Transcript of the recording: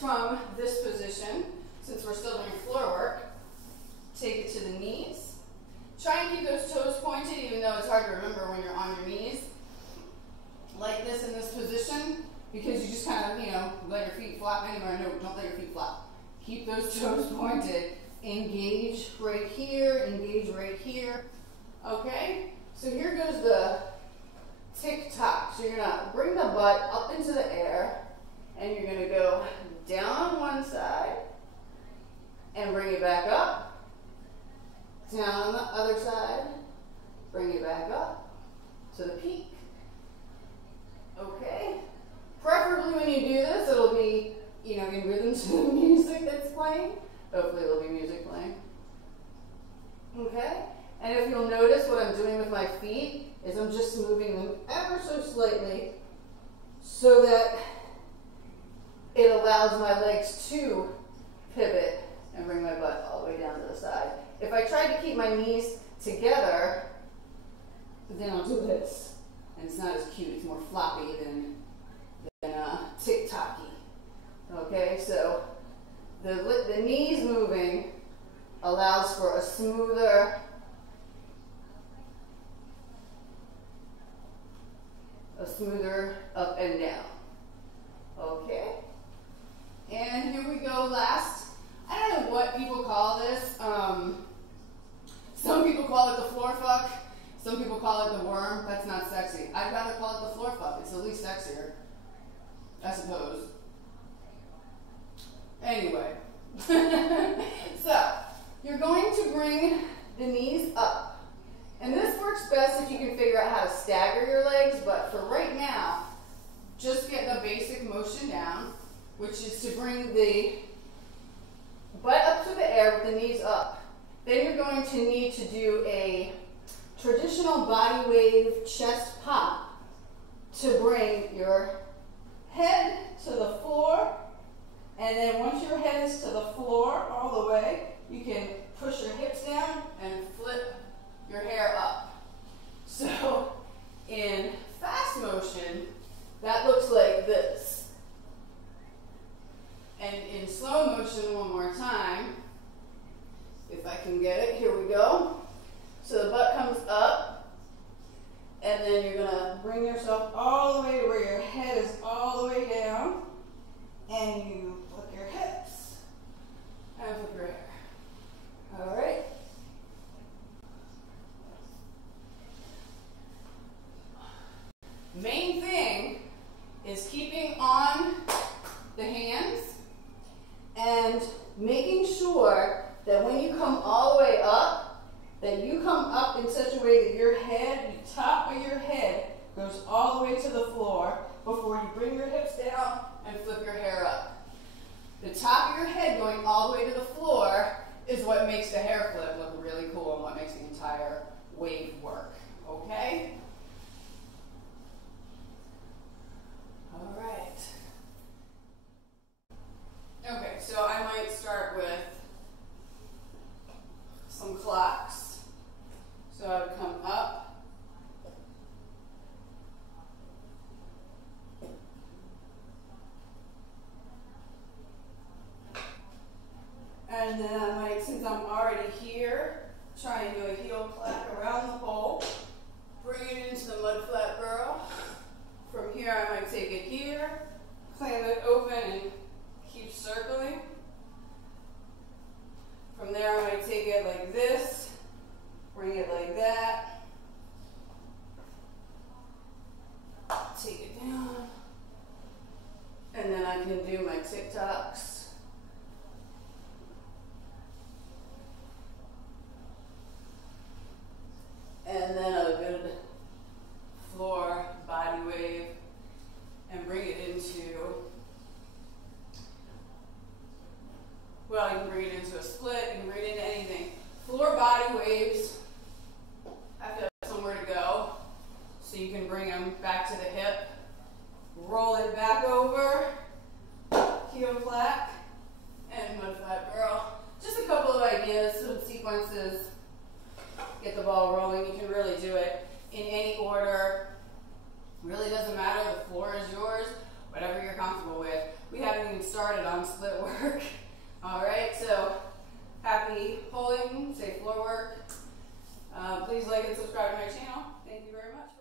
from this position, since we're still doing floor work, take it to the knees. Try and keep those toes pointed, even though it's hard to remember when you're on your knees. Like this in this position, because you just kind of, let your feet flap anywhere. No, don't let your feet flap. Keep those toes pointed. Engage right here, engage right here. Okay? So here goes the tick-tock. So you're going to bring the butt up into the air, and you're going to go down on one side, and bring it back up. Down on the other side, bring it back up to the peak. Okay? Preferably when you do this, it'll be, in rhythm to the music that's playing. Hopefully there'll be music playing. Okay? And if you'll notice what I'm doing with my feet is I'm just moving them ever so slightly so that it allows my legs to pivot and bring my butt all the way down to the side. If I try to keep my knees together, then I'll do this. And it's not as cute, it's more floppy than tick-tocky. Okay, so the knees moving allows for a smoother up and down. Okay, and here we go last. I don't know what people call this. Some people call it the floor fuck. Some people call it the worm. That's not sexy. I'd rather call it the floor fuck. It's the least sexier, I suppose. Anyway, so you're going to bring the knees up. And this works best if you can figure out how to stagger your legs, but for right now, just get the basic motion down, which is to bring the butt up to the air with the knees up. Then you're going to need to do a traditional body wave chest pop to bring your head to the floor. And then once your head is to the floor all the way, you can push your hips down and flip your hair up. So in fast motion, that looks like this. And in slow motion, one more time, if I can get it, here we go. So the butt comes up, and then you're gonna bring yourself all the way to where your head is all the way down, and you flip your hips, and flip your hair. All right? Main thing is keeping on the hands and making sure that when you come all the way up, that you come up in such a way that your head, the top of your head, goes all the way to the floor before you bring your hips down and flip your hair up. The top of your head going all the way to the floor is what makes the hair flip look really cool and what makes the entire wave work. Okay? All right. Okay, so I might start with some clocks. So I would come up, and then I might, since I'm already here, try and do a heel clap around the pole, bring it into the mud flat burrow. From here I might take it here, clamp it open and keep circling. From there I might take it like this, bring it like that, take it down, and then I can do my tick-tocks. And then a good floor body wave and bring it into, well, you can bring it into a split, you can bring it into anything. Floor body waves have to have somewhere to go, so you can bring them back to the hip, roll it back over, heel clap, and mud flat burrow. Just a couple of ideas, some sequences, get the ball rolling. You can really do it in any order. Really doesn't matter, the floor is yours, whatever you're comfortable with. We haven't even started on split work. All right, so happy pulling, safe floor work. Please like and subscribe to my channel. Thank you very much.